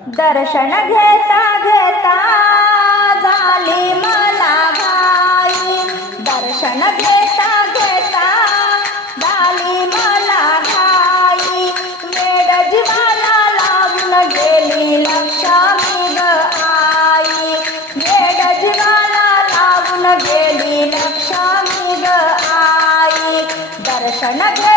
दर्शन घेता घेता झाली मला घाई दर्शन घेता घेता झाली मला घाई वेड जीवाला लावून गेली लक्षामी ग आई. मेड जीवाला लावून गेली लक्षामी ग आई. दर्शन घे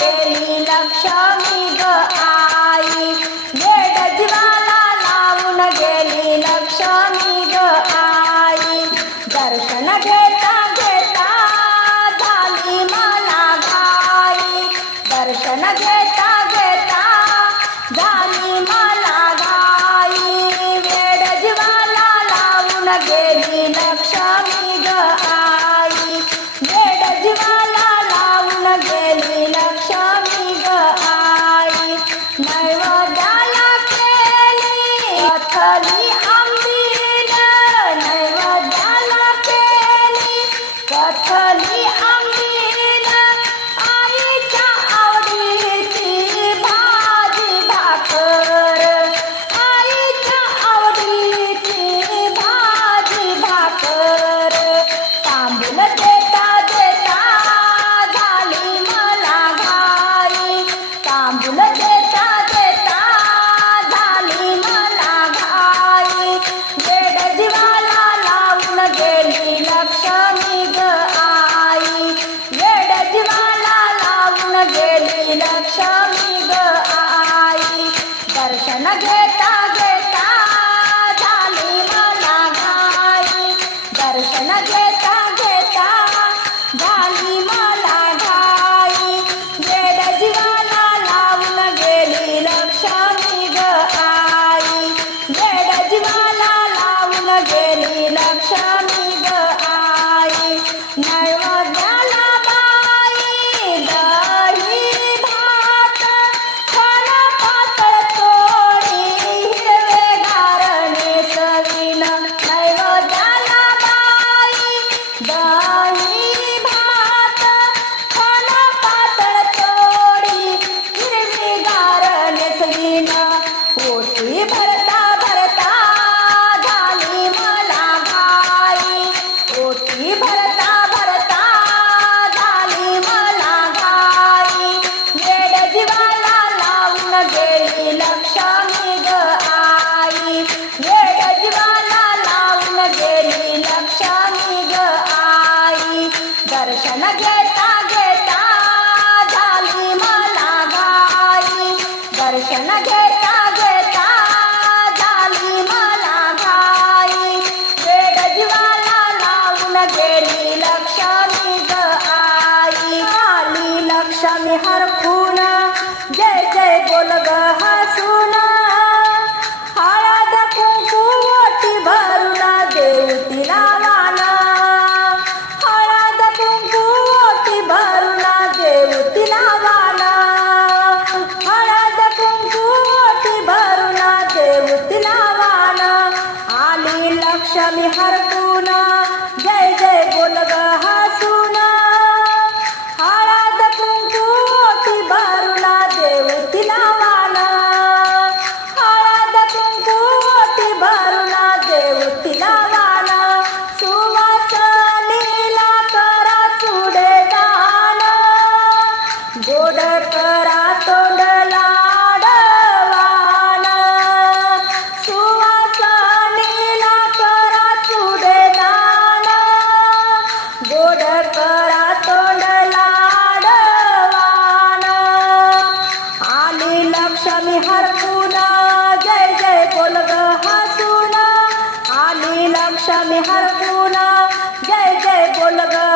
लक्ष्मी ग My had a लक्ष्मी हरपून जय जय बोल ग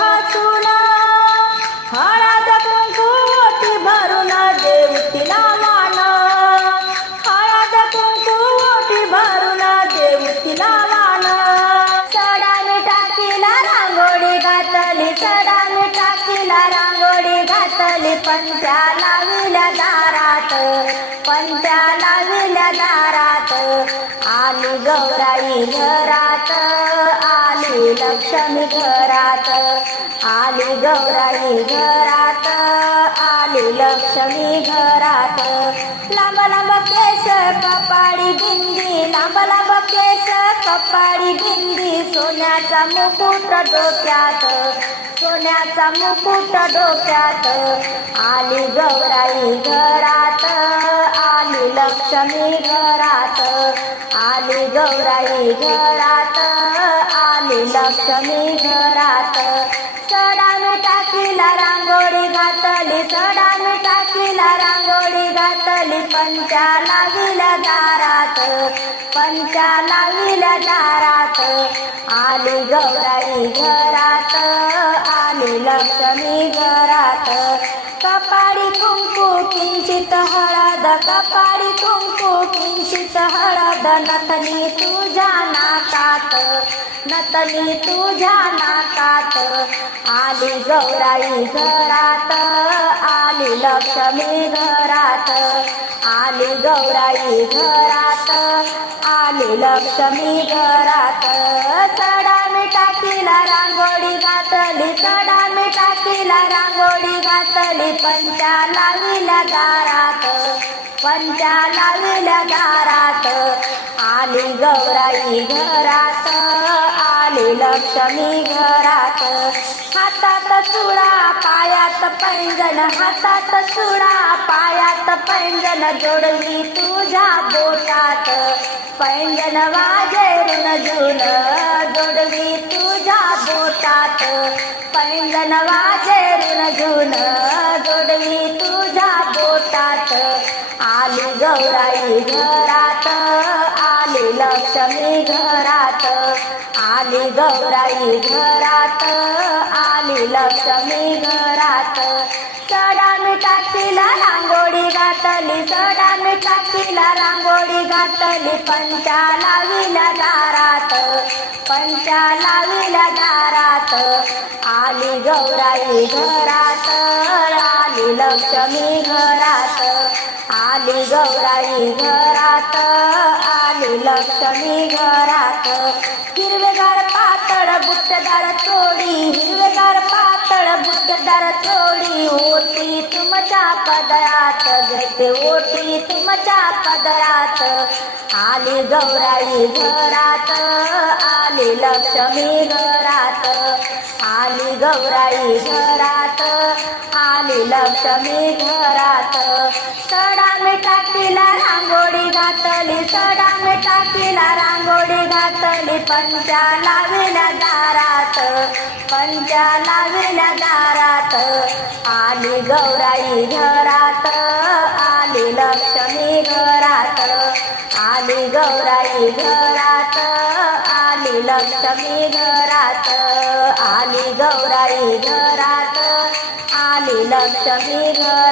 हसून हळद कुंकू ओटी भरून देव तिला वाण. हळद कुंकू ओटी भरून देव तिला वाण. सडाने टाकीला रांगोळी घातली सडाने टाकीला रांगोळी घातली पंचा लाविल्या दारात पंचा लाविल्या दारात. आली गौराई घरात. आली लक्ष्मी घरात. आली गौराई घरात. आली लक्ष्मी घरात. लांब लांब केस कपाळी बिंदी. लांब लांब केस कपाळी बिंदी. सोन्याचा मुकुट डोक्यात. सोन्याचा मुकुट डोक्यात. आली गौराई घरात. लक्ष्मी घरात आली गौराई घरात आली लक्ष्मी घरात. सडान टाकीला रांगोळी घातली सडान टाकीला रांगोळी घातली पंचा लाविल्या दारात पंचा लाविल्या दारात. आली गौराई घरात आली लक्ष्मी घरात. कपाळी कुंकू किंचित हळद कपाळी कुंकू किंचित हळद. नथनी तुझ्या नाकात नतनी तुझ्या नाकात. आली गौराई घरात आली लक्ष्मी घरात. आली गौराई घरात आली लक्ष्मी घरात. सडा टाकीला रांगोळी घातली सडा मी टाकीला रांगोळी घातली पंचा लाविल्या दारात पंचा लाविल्या दारात. आली गौराई घरात आली लक्ष्मी घरात. हातात चुडा पायात पैंजण. हातात चुडा पायात पैंजण. जोडली तुझ्या बोटात. पैंजण वाजेरून जुन. जोडली तुझ्या बोटात. पैंजण वाजेरून जुन. जोडली तुझ्या बोटात. आली गौराई घरात. आली लक्ष्मी घरात. गौराई घरात आली लक्ष्मी घरात. सडा मी रांगोळी घातली सडा मी रांगोळी घातली पंचा लावीला दारात पंचा लावीला दारात. आली गौराई घरात आली लक्ष्मी घरात. आली गौराई घरात आली लक्ष्मी घरात. हिरवे बुट्टेदार चोडी हिरवेगार पातळ बुट्टेदार चोडी ओटी ओटी पदरात घेते ओटी तुमच्या पदरात. आली गौराई घरात आली लक्ष्मी घरात. आली गौराई घरात आली लक्ष्मी घरात. सडा मिठाकीला रांगोळी घातली सडा मिठाकीला रांगोळी घातली. पंचा लाविल्या दारात पंचा लाविल्या दारात. आली गौराई घरात आली लक्ष्मी घरात. आली गौराई घरात. आली लक्ष्मी घरात. आली गौराई घरात. आली लक्ष्मी घरात.